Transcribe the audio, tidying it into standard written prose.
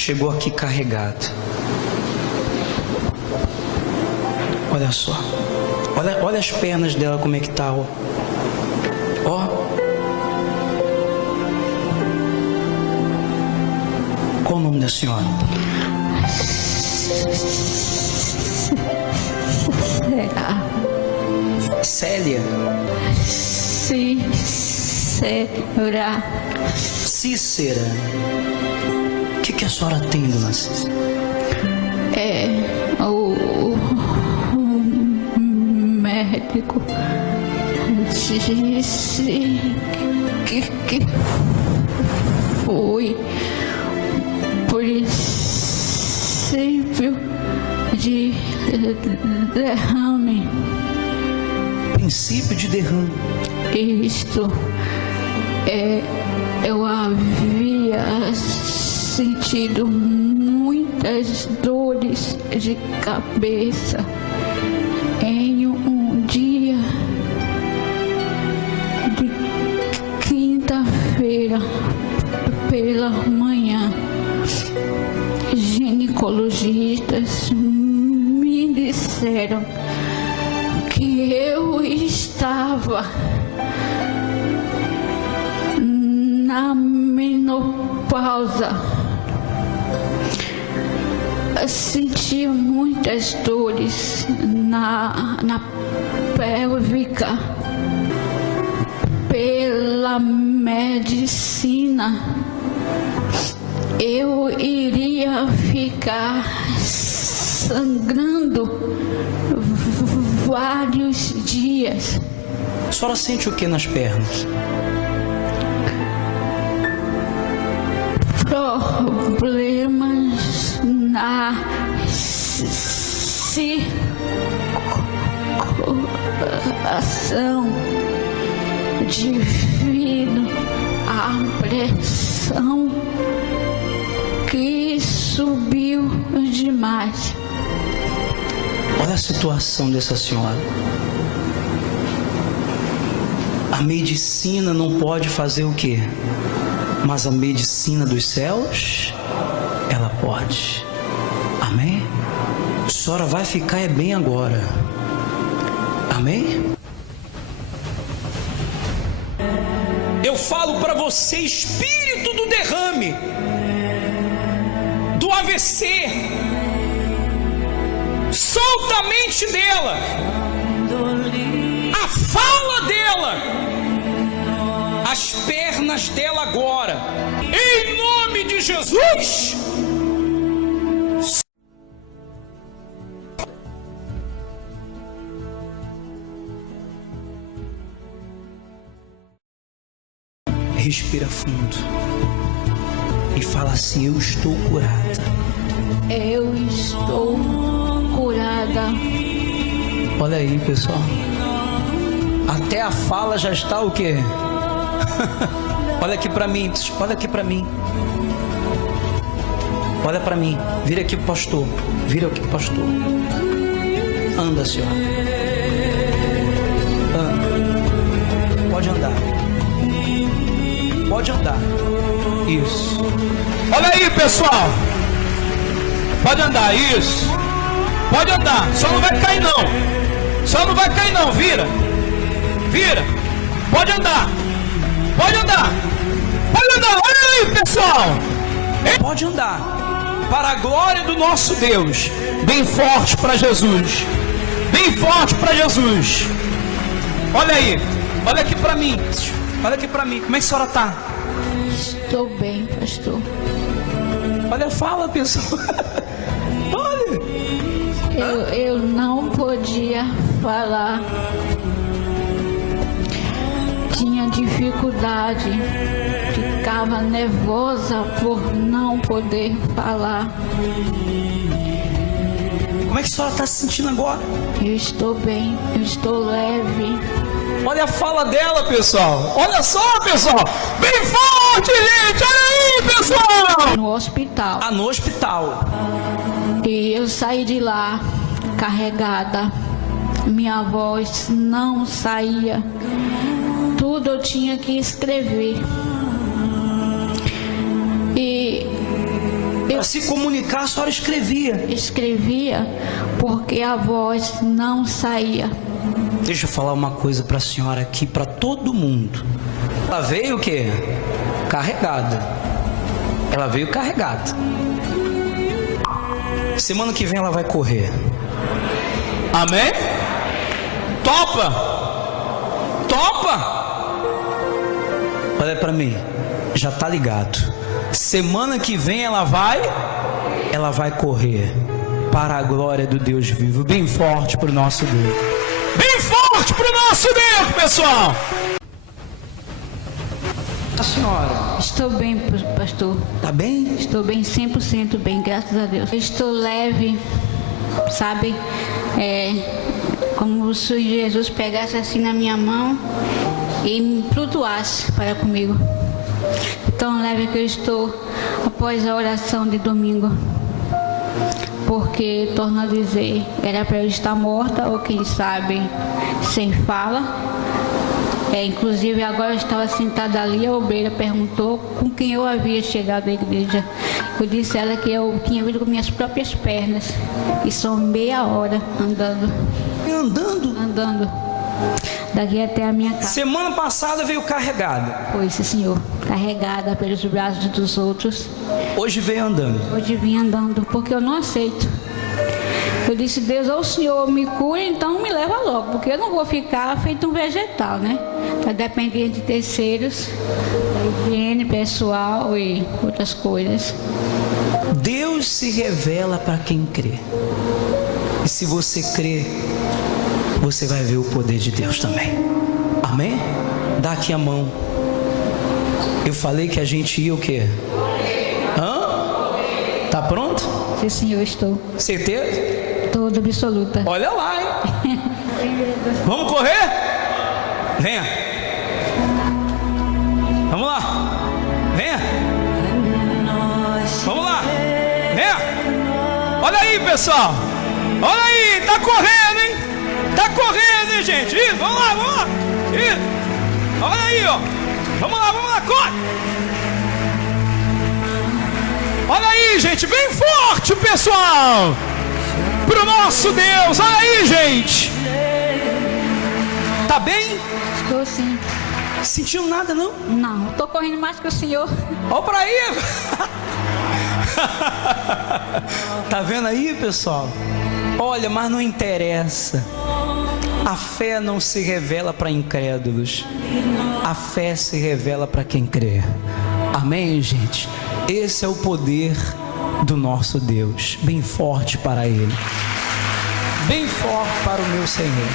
chegou aqui carregado. Olha só. Olha as pernas dela como é que tá, ó. Ó. Qual o nome da senhora? Célia. Cícera. Cícera. O que a senhora tem, dona Cícera? O médico disse que foi princípio de derrame. Princípio de derrame. Isto eu havia sentido muitas dores de cabeça em um dia de quinta-feira pela manhã. Ginecologistas me disseram que eu estava na menopausa. Senti muitas dores na pélvica. Pela medicina, eu iria ficar sangrando vários dias. A senhora sente o que nas pernas? Problemas na circulação devido à pressão que subiu demais. Olha a situação dessa senhora. A medicina não pode fazer o quê? Mas a medicina dos céus, ela pode. Amém? A senhora vai ficar bem agora. Amém? Eu falo para você, espírito do derrame, do AVC, solta a mente dela, a fala dela, as pernas dela agora, em nome de Jesus. Respira fundo e fala assim: eu estou curada. Eu estou curada. Olha aí, pessoal. Até a fala já está o quê? Olha aqui para mim, olha aqui para mim. Olha para mim. Vira aqui pro pastor. Vira aqui pro pastor. Anda, senhora. Anda. Pode andar. Pode andar. Isso. Olha aí, pessoal. Pode andar, isso. Pode andar. Só não vai cair não. Só não vai cair não. Vira. Vira. Pode andar. Pode andar. Pode andar. Olha aí, pessoal. Pode andar. Para a glória do nosso Deus. Bem forte para Jesus. Bem forte para Jesus. Olha aí. Olha aqui para mim. Olha aqui para mim. Como é que a senhora está? Estou bem, pastor. Olha, fala, pessoal. Olha. Eu não podia falar. Tinha dificuldade. Ficava nervosa por não poder falar. Como é que a senhora está se sentindo agora? Eu estou bem. Eu estou leve. Olha a fala dela, pessoal. Olha só, pessoal. Bem forte, gente. Olha aí, pessoal. No hospital. Ah, no hospital. E eu saí de lá carregada. Minha voz não saía. Tudo eu tinha que escrever. E Para se comunicar, a senhora escrevia. Escrevia porque a voz não saía. Deixa eu falar uma coisa para a senhora aqui, para todo mundo. Ela veio o quê? Carregada. Ela veio carregada. Semana que vem ela vai correr. Amém? Topa? Topa? Olha para mim. Já tá ligado. Semana que vem ela vai correr para a glória do Deus vivo. Bem forte para o nosso Deus. Bem forte para o nosso Deus, pessoal. A senhora? Estou bem, pastor. Tá bem? Estou bem, 100% bem, graças a Deus. Estou leve, sabe? Como se Jesus pegasse assim na minha mão e me flutuasse para comigo. Tão leve que eu estou após a oração de domingo. Porque, torno a dizer, era para eu estar morta ou quem sabe, sem fala. Inclusive agora eu estava sentada ali, a obreira perguntou com quem eu havia chegado à igreja. Eu disse a ela que eu tinha vindo com minhas próprias pernas. E são meia hora andando. Andando. Daqui até a minha casa. Semana passada veio carregada. Pois, senhor. Carregada pelos braços dos outros. Hoje veio andando. Hoje vim andando, porque eu não aceito. Eu disse, Deus, ou o Senhor me cura, então me leva logo, porque eu não vou ficar feito um vegetal, né? Está dependendo de terceiros, da higiene pessoal e outras coisas. Deus se revela para quem crê. E se você crê, você vai ver o poder de Deus também. Amém? Dá aqui a mão. Eu falei que a gente ia o quê? Tá pronto? Sim, senhor, estou. Certeza? Toda absoluta. Olha lá, hein? Vamos correr? Venha. Vamos lá. Venha. Vamos lá. Venha. Olha aí, pessoal. Olha aí, tá correndo, hein? Tá correndo, hein, gente? Isso, vamos lá. Isso. Olha aí, ó. Vamos lá, corre. Olha aí, gente, bem forte, pessoal. Pro nosso Deus, olha aí, gente. Tá bem? Estou sim. Sentiu nada, não? Não, estou correndo mais que o senhor. Olha pra aí. Tá vendo aí, pessoal? Olha, mas não interessa. A fé não se revela para incrédulos. A fé se revela para quem crê. Amém, gente? Esse é o poder do nosso Deus. Bem forte para Ele. Bem forte para o meu Senhor.